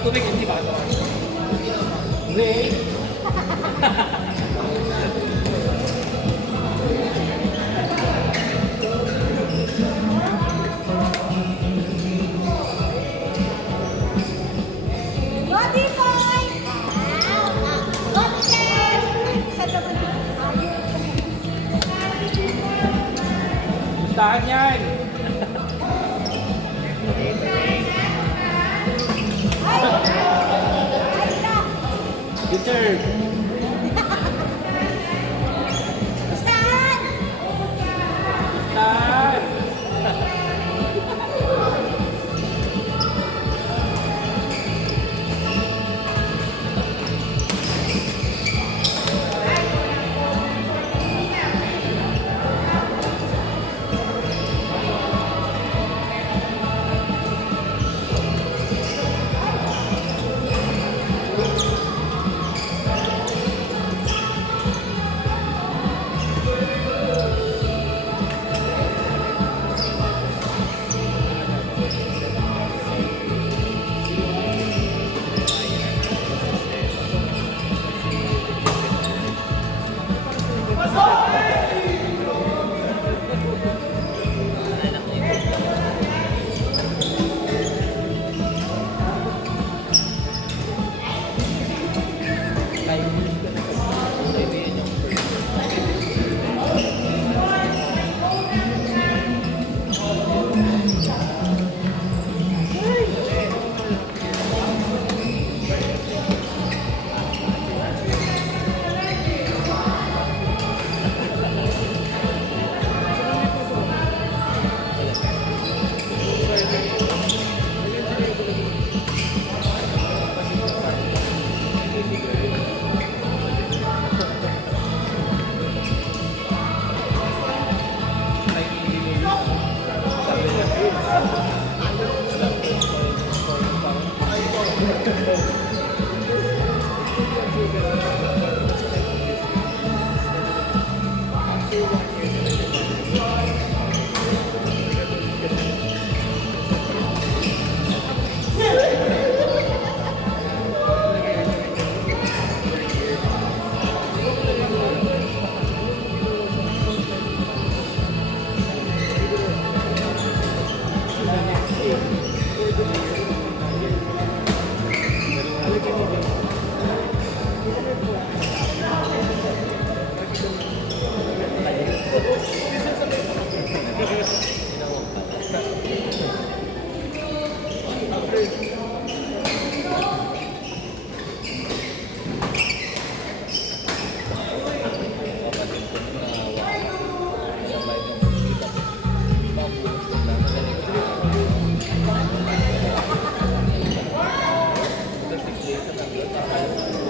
tubig, hindi ba ito? Ray? Body boy! Content! Sa naman Gustahan yan! Good serve! Gustahan! Gustahan!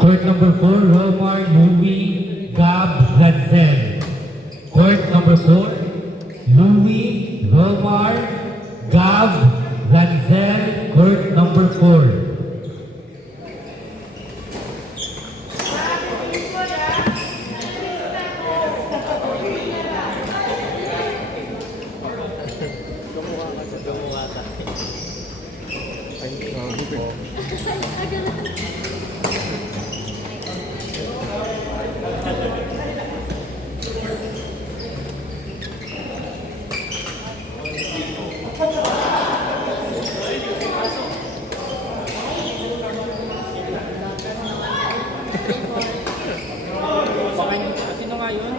Court number 4, Romar Louis Gab Lazel. Court number 4, Louis Romar Gab Lazel. Court number 4. Baka hindi, sino nga yun?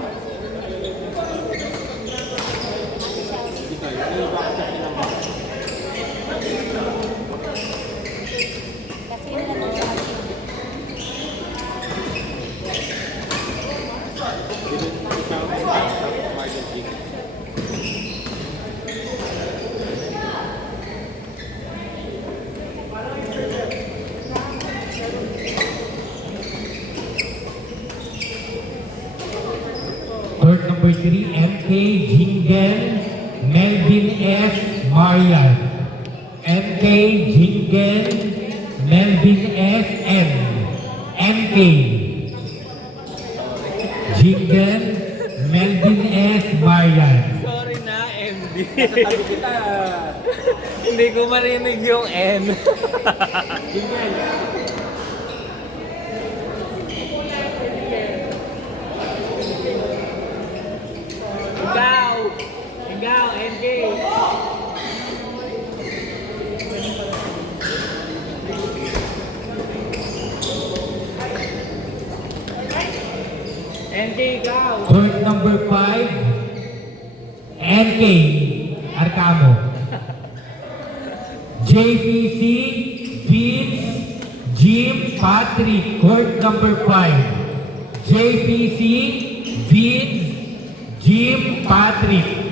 Court number 3, MK Jingen Melvin S. Marian. MK Jingen Melvin S. M. MK Jingen Melvin S. Marian. Sorry na, MD. Nasa tabi kita. Hindi Hindi ko marinig yung N. Jingle. Ikaw! Ikaw, NK! NK, ikaw! Court number 5, NK Arcamo. JPC, Vince, Jim, Patrick. Court number 5. JPC, Vince, Jim, Patrick.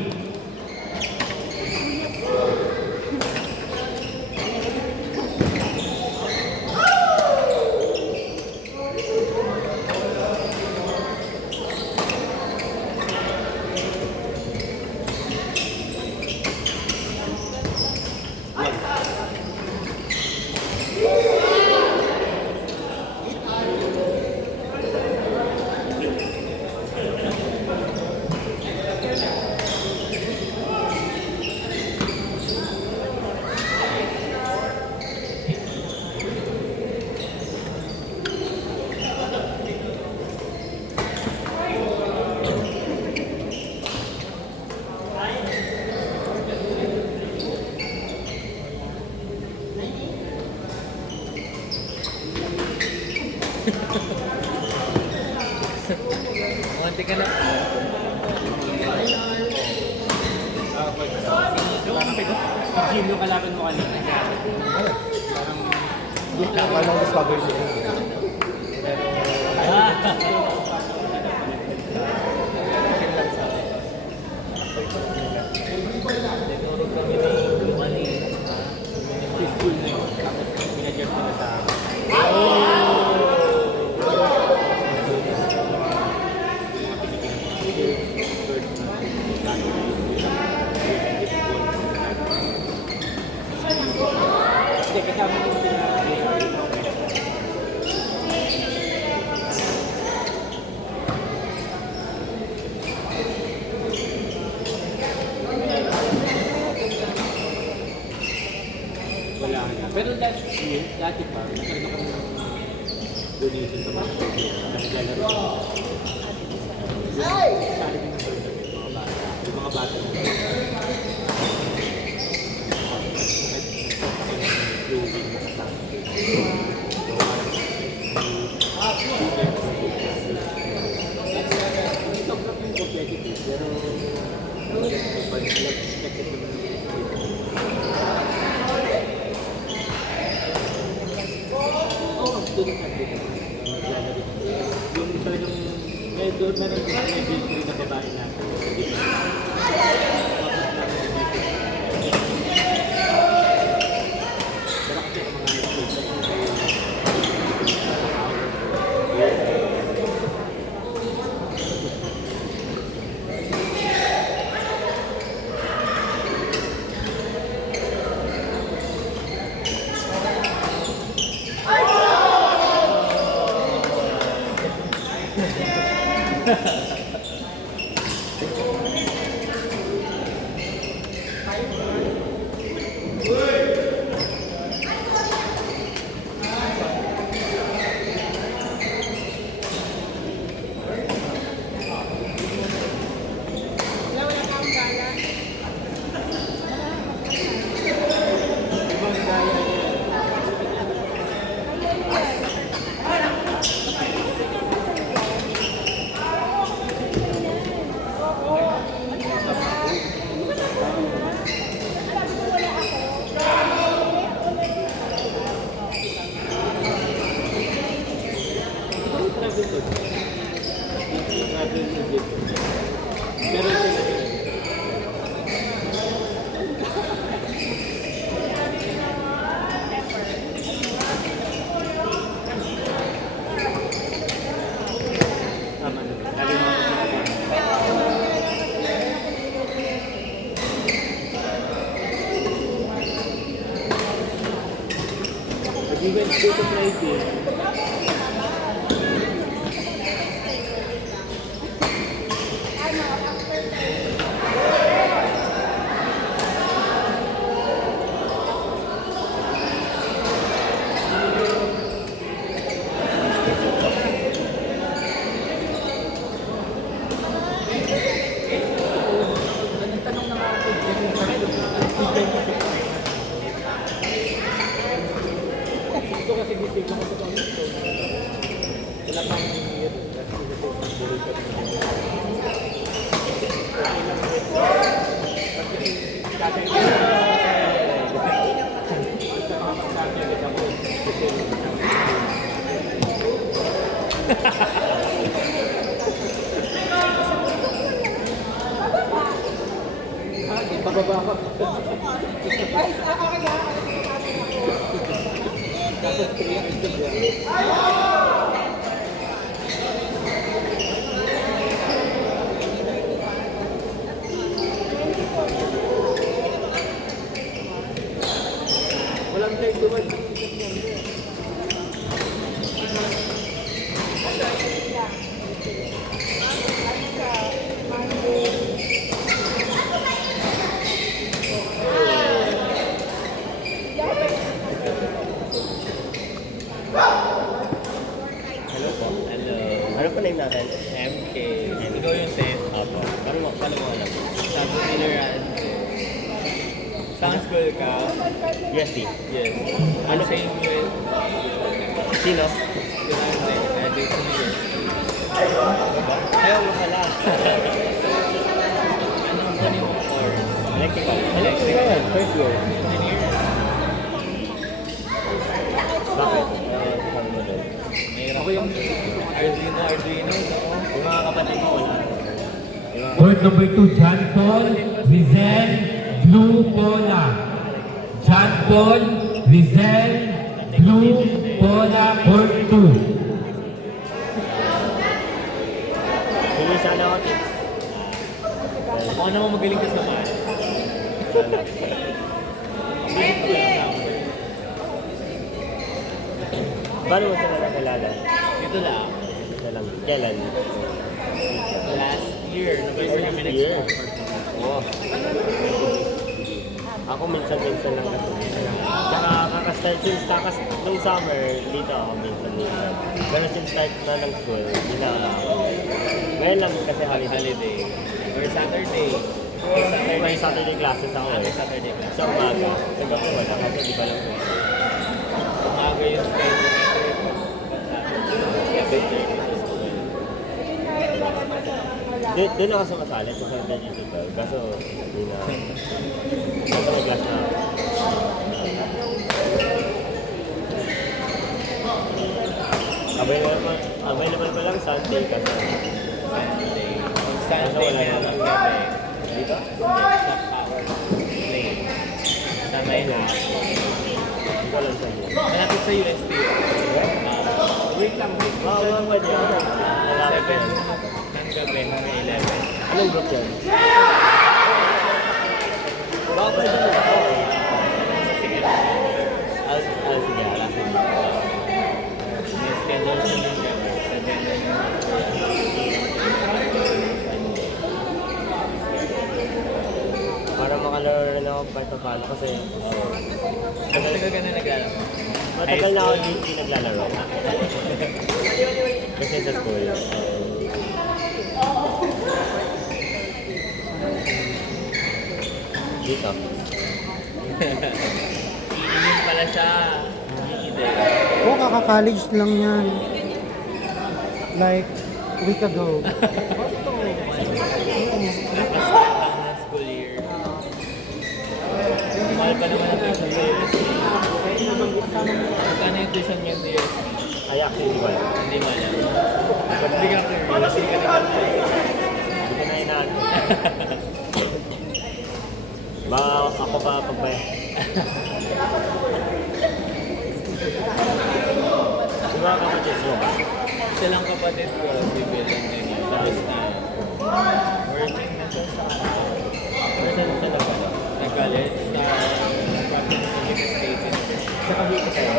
Munti ka na. Si Jim yung kalaban mo kanina. Parang discover siya. Tinurog kami ng mali. Peaceful na yun. Tapos pinadjust ko na sa... Hindi, kasama nyo sila. Wala na. Pero last year, dati pa, nagkaroon ako ng donation sa mga players na naglalaro sa sali din ng tournament, mga bata. Yung mga bata na flowing na kasama. So, hindi sobrang yung competitive, pero pag-expected naman ng student natin, naglalaro. Yung talagang meron din na babae natin. Pero kasi ang mga We went to Friday. Tapos 3 ang estudyante. Walang time to one. Hello po. Hello. Ano po name natin? MK. Ikaw yung Seth. Opo. Paano mo alam? Sabi nila Saan school ka? USD. Yes. Ano same with Sino? Grande. Edit University. Ayaw mo pala. Anong kunin mo course? Electrical. Electrical yan. First year. Engineer. Bakit? Sabi mo doon. Mayroon ako yung Arduino. Yung mga kapatid mo wala. Court number 2, John Paul Rizel Blue Pola. John Paul Rizel Blue Pola, Court 2. Hindi sana ako tips. Kung ano mo magaling ka sa math. Paano mo sila nakilala? Dito lang. Ito lang. Kailan? Last year. November kami Last year? nag-start. Oo. Ako minsan-minsan lang kasi. Tsaka kakastart since nung summer, dito ako minsan-minsan. Pero since start na ng school, hindi na ako. Ngayon lang kasi holiday. Holiday. Or Saturday. May Saturday classes ako Ano eh. Saturday class? Sa umaga. Sa gabi wala kasi di ba lang. Umaga yung schedule natin. Saturday. Doon ako sumasali sa Saturday Digital. Kaso hindi na. Kaso may class na ako. Available pa lang Sunday kasi. Sunday. Kaso Sunday wala meron na. ng gabi. Dito? Hindi, sa power lane. Sa Maynila. Hindi ko lang sa'yo. Malapit sa UST. Wait lang. Pwede ako. 7 ng gabi hanggang 11. Anong group yan? Baka pwede mo ako. Sige. Sige, alasin mo. May schedule siya ng gabi. Sa January. Para makalaro rin ako kahit paano kasi Matagal ka na naglalaro. matagal na ako hindi naglalaro. Kasi sa school. Dito. Iinom pala siya. Hindi. Oo, kaka-college lang yan. Like, week ago. Mas lang ng school year. Mahal pa naman ang tuition sa UST. Magkano yung tuition niyo sa UST? Ay, actually, di ba? Hindi mo alam. Hindi ka curious. Hindi ka Hindi ko na inaano. Ba, ako pa pagbaya. Di ba kapatid mo? Silang kapatid ko, civil engineer. Tapos na working na siya sa Pero saan siya nagpala? college sa Province Cavite State University. Sa Cavite kayo?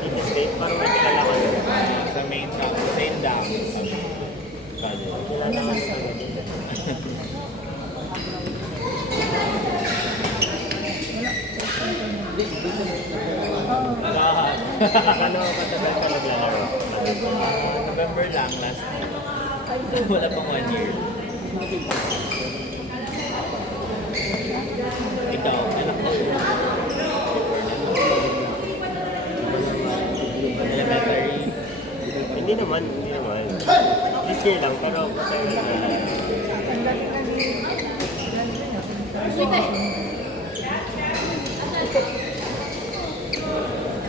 Cavite State, parang may kilala ko yun. Sa main campus, same campus. College. Kilala ko sa Lahat. Paano katagal ka naglalaro? November lang, last year. Wala pang 1 year. Ikaw, anak mo. Elementary. Hindi naman. This year lang, pero matagal na.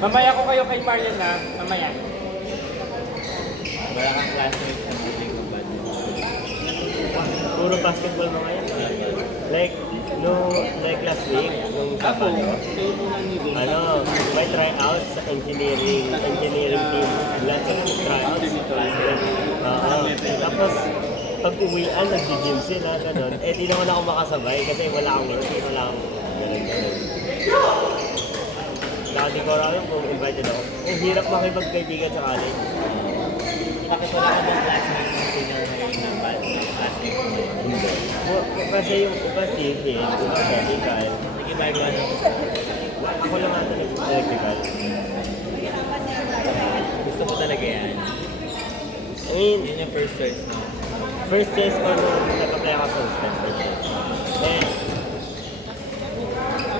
Mamaya ko kayo kay Marian na. Mamaya. Wala kang classmates na hindi ko ba? Puro basketball mo ngayon. Like, no like last week, nung Sabado, Kayo muna ni Vin. ano, may tryouts sa engineering team. Lots of tryouts. Oo. Tapos, pag uwian, nag-gym sila, gano'n. Eh, di naman ako makasabay kasi wala akong link, wala akong gano'n. Kaya di ko alam kung invited ako. Ang hirap makipagkaibigan sa college. Bakit wala ka bang classmate na senior ngayon ng bad classmate mo? Kasi yung iba civil, iba medical. Nag-iba-iba na. Ako lang ata nag-electrical. Gusto mo talaga yan. I mean, Yun yung first choice mo. first choice ko nung nag-apply ako sa hostel. Eh,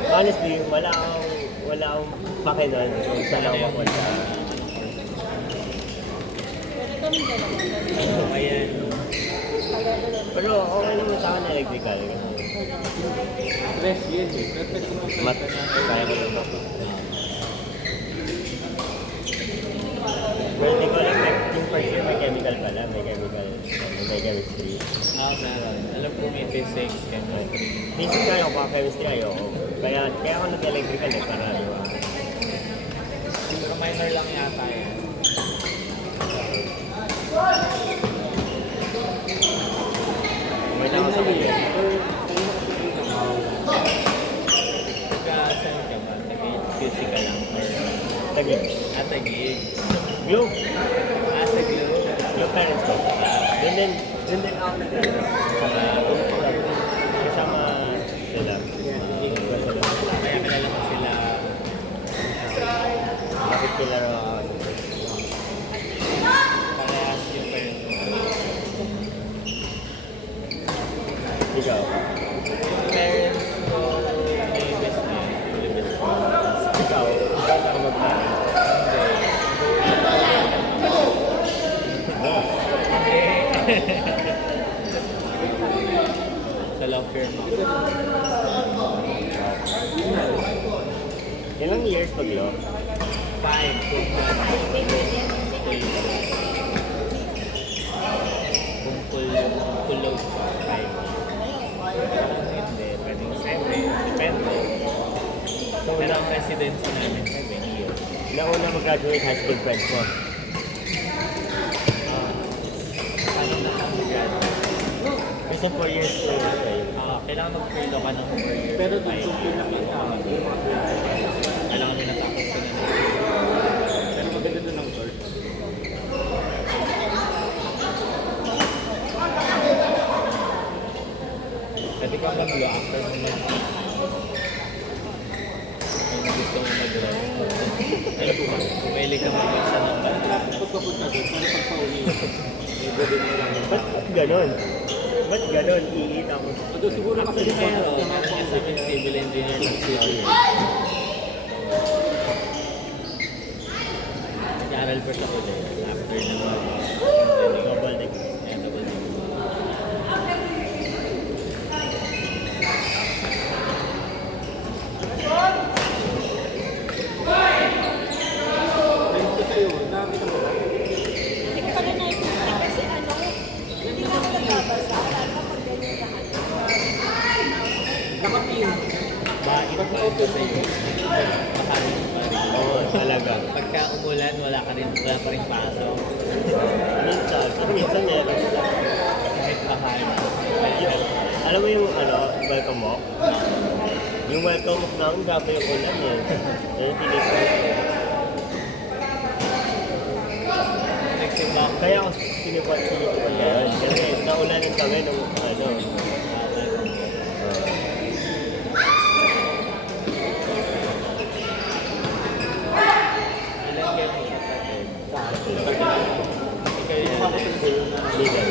honestly, wala akong pake nun kung saan ako mapunta. Ayan. Pero okay naman sa akin electrical. Stress yun eh. Stress mo sa Mat, kaya ko lang ako. Well, di ko alam, yung first year may chemical pala, may chemistry. Meron. Alam ko may physics, chemistry. Physics ayaw ko, chemistry ayoko. Kaya ako nag-electrical eh, para diba? Minor lang yata yan. Kumita ako sa kanya. Saan ka ba? Nag-QC ka lang? Or Tagig. Tagig? Globe. Sa Globe? Yung parents ko. Yun din ako kasama sila. Kaya kilala mo sila. Bakit sila raw ako? Parehas yung parents mo. Ikaw. Parents ko may business. May business. Ikaw. Bakit ako mag-parents? Sa law firm. Ilang years pag-law? 5. Kung full load pa, 5. Parang hindi, pwedeng 7. Depende. Pero ang residency namin 7 years. Nauna mag-graduate high school friends mo. Paano na mag-graduate? Kasi 4 years to Kailangan mag-prelo ka ng 4 years. Pero doon kung pinakita ka, yung mga Kailangan nila tapos ko na ng pero maganda doon ang course. Pwede ka mag-law after mo kung gusto mo mag-law. Alam mo ba? Mahilig ka magbasa ng law. Pagkapunta doon, para pagpa-uli, may gabi na lang. Ba't ganon? Ba't ganon? Iita mo. Ado siguro kasi Actually, meron. meron sa akin civil engineer ng civil. Nag-aaral pa sa ulit after ng Global degree. double degree. Ito sa'yo, nakakita mo ba? Hindi ko pala nakikita kasi hindi na ako nagbabasa. Lalo pag ganyan na Nakapin. Bakit pa ito sa'yo? Makalit pa rin. Oo, talaga. Pagka umulan, wala pa rin pasok. Minsan, pero minsan meron. Kahit bahay. Alam mo yung welcome walk? Yung welcome walk na grabe yung ulan eh. Yung tinis ko. Nagsimba ko. Kaya ako sinipot yan. Kasi naulanan kami nung Ilan kayo mo kapatid? Ikaw yun. legal.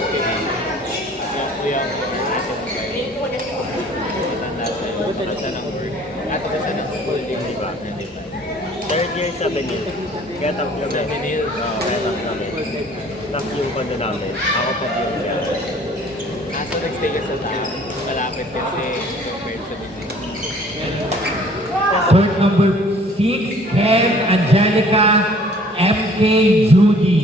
Yung kuya mo. Ate mo ba yun? Matanda sa'yo. Basta ng work. Ate ko sa ng school, di ba? Hindi ba? Third year sa Benil. Kaya tapos kami. Sa Benil? Oo, kaya tapos kami. Tapos yung kondo namin. Ako pa yung yan. So nag-stay ka sa town. Malapit kasi compared sa Benil. Court number 6, Ken Angelica MK Judy.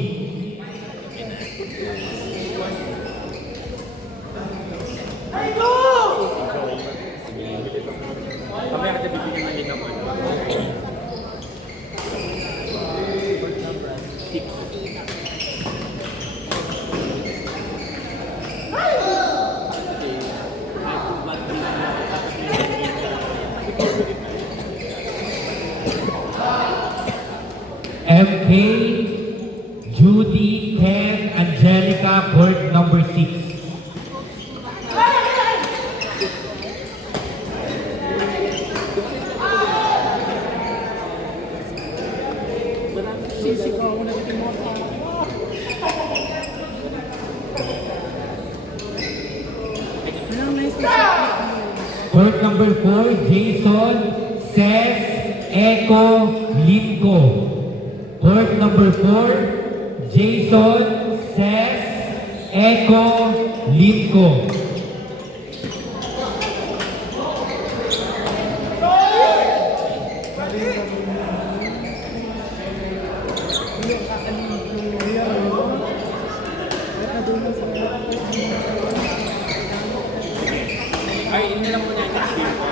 MK, Judy, Ken, Angelica, court number 6. Court number 4, Jason, Seth, Echo, Linko. Court number 4, Jason, Seth, Echo, Linko. Ay, hindi lang muna yung next game ko.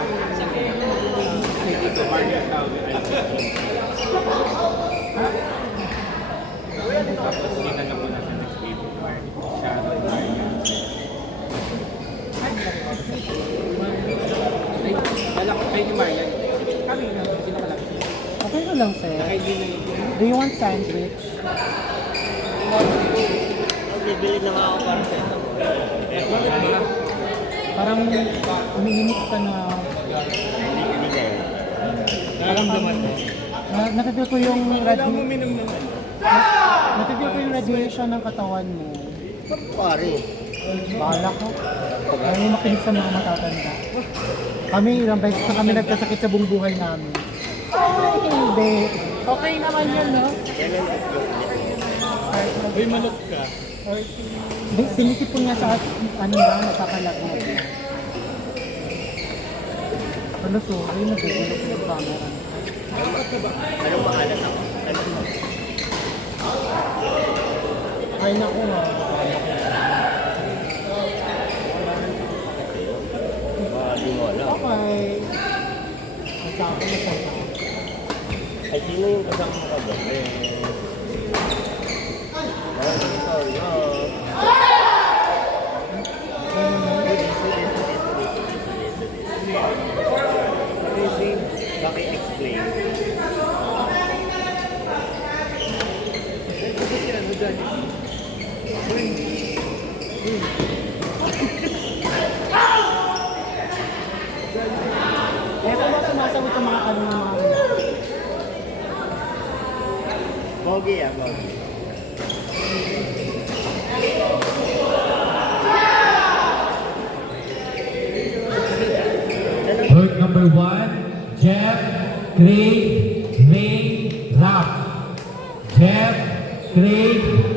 Kasi dito, Mario tawag yung tapos sina na muna sa next game. Siya na Mario. Ay, lalaki kayo ni Marian. Kami na, sino ka lang? Okay na lang, sir. Kaya di na yung Do you want sandwich? Bibili na nga ako para sa ito. Parang umiinit ka na. Hindi na yun. Naramdaman mo? Natipil ko yung natipil ko yung radiation ng katawan mo. Pare. Bahala ko. Ayaw mo makinig sa mga matatanda. Kami, ilang beses na kami nagkasakit sa buong buhay namin. Ay, hindi. Okay naman yun, no? Uy, manok ka. Hindi, sinisipon niya sa ano lang, nakakalagot niya. Ano, sorry, nagugulog yung camera. Anong pangalan ako? Ay, naku nga. Di mo alam. Okay. Masama na sa'yo. Ay, sino yung kasama mo kagabi? Sorry, Paki-explain. Kaya ko ba sumasagot sa mga tanong ng mga Bogi ah, Bogi. Court number 1, Jeff, Craig, Ray, Rap. Jeff, Craig,